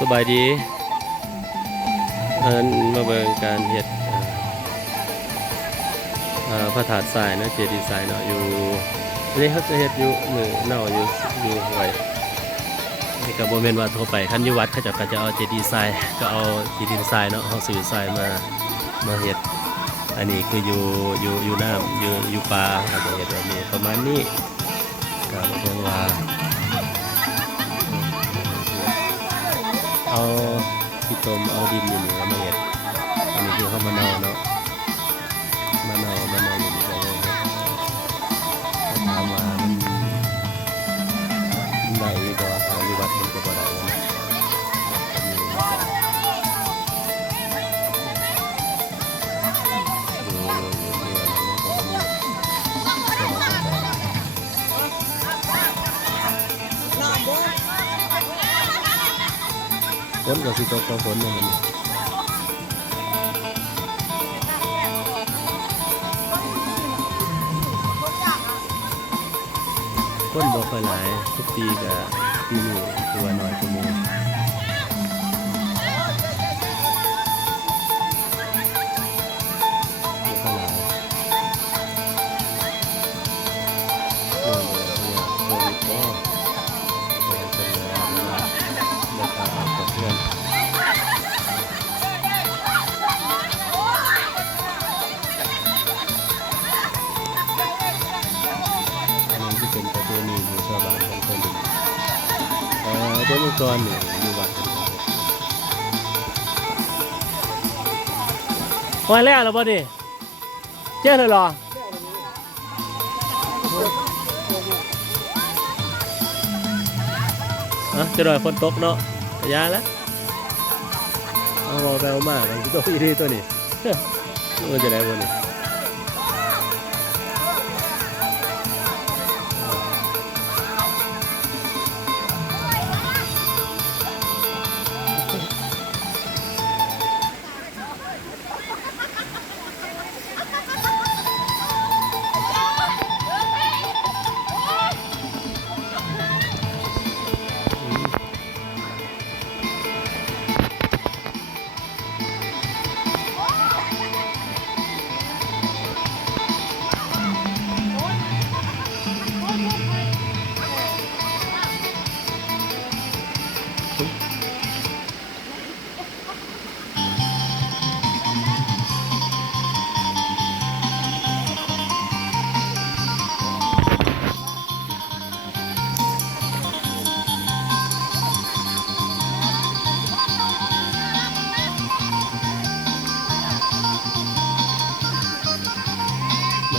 สบายดีมาเบิ่งการเฮ็ดพระธาตุทรายนะเจดีย์ทรายเนาะอยู่อันนี้เขาจะเฮ็ดอยู่มือเนาอยู่ไว้นี่ก็บ่แม่นว่าทั่วไปคันอยู่วัดเขาก็จะเอาเจดีย์ทรายก็เอาที่ดินทรายเนาะเฮาซื้อทรายมาเฮ็ดอันนี้คืออยู่น้ำอยู่ป่าเขาจะเฮ็ดแบบนี้ประมาณนี้ก็บ่เบิ่งว่าเอาขี้ตมเอาดินอยู่นี่มาเฮ็ดอันนี้คือเฮามะนาวเนาะมะนาวอยู่นี่ก็เลยเฮ็ดถามว่ามันได้หรือบ่ทางวิวัฒน์มันก็บ่ได้นะฝนก็สิตกฝนเนี่ยมันคนบ่ค่อยหลายทุกปีก็ปีนี้คือว่าน้อยกว่าหมู่บ่ค่อยหลายโควิดก็เป็นแล้วราคาเอากับเพื่อนที่เป็นประเพณีของชาวบ้านของคนเมื่อก่อนเนี่ยอยู่วัดพอแล้วเหรอบ่ดิเจ๊เลยเหรอจะหน่อยฝนตกเนาะยาแล้วเอาไปเอามามันตัวอีดีตัวนี้มันจะได้บ่นี่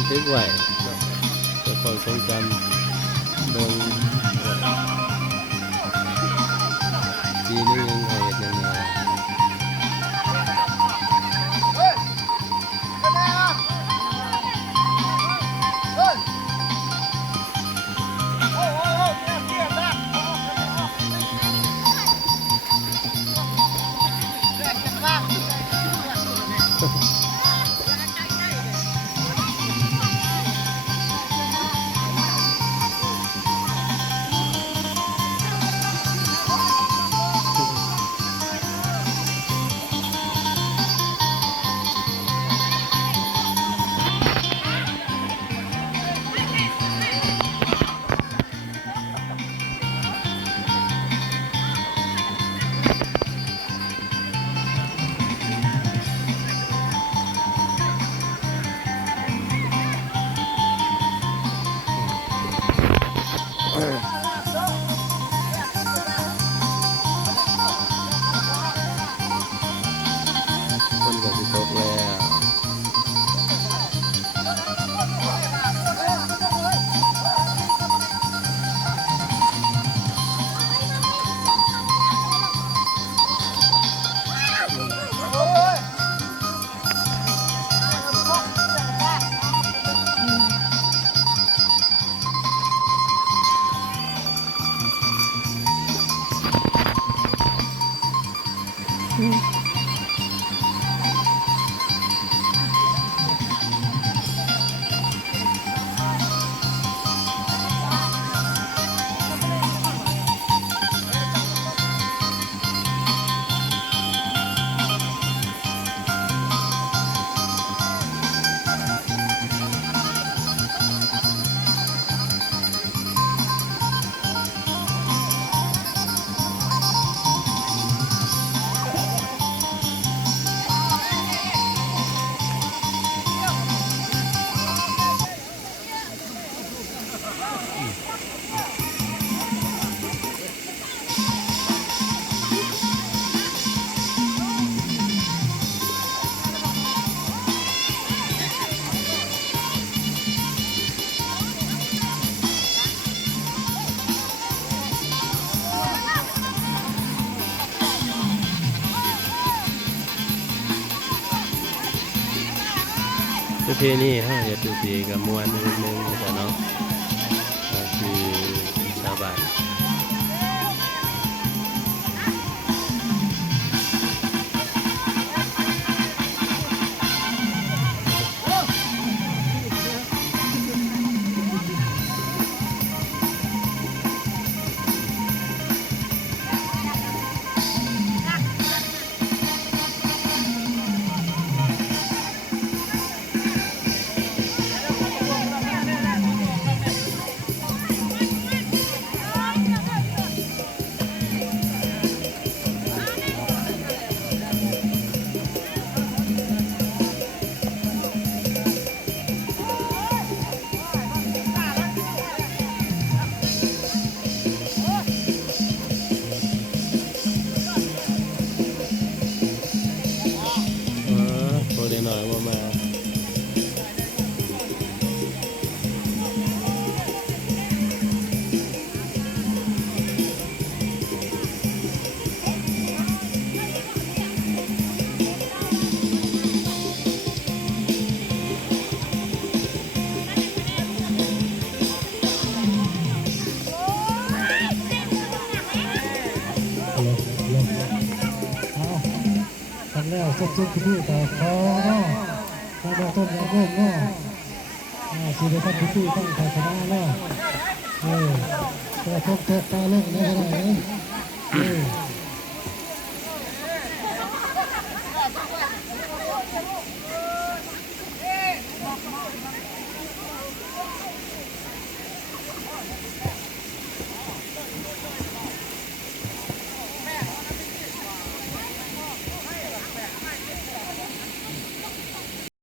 ทึกไว้เพื่อความทรงจำเบิ่งปีนี้ยังเหตุยังไง ประเพณีเฮาเฮ็ดอยู่ที่ก็ม่วนนิดนึงจ้ะเนาะก็คือชาวบ้านพวกเด็กน้อยบ่มาทำแล้วสุดที่ต่อคอเนาะตาต้นยางเงินเนาะสิได้ทำพิธีตั้งศาสนาเนาะตัวพกตาเล่นได้ขนาดนี้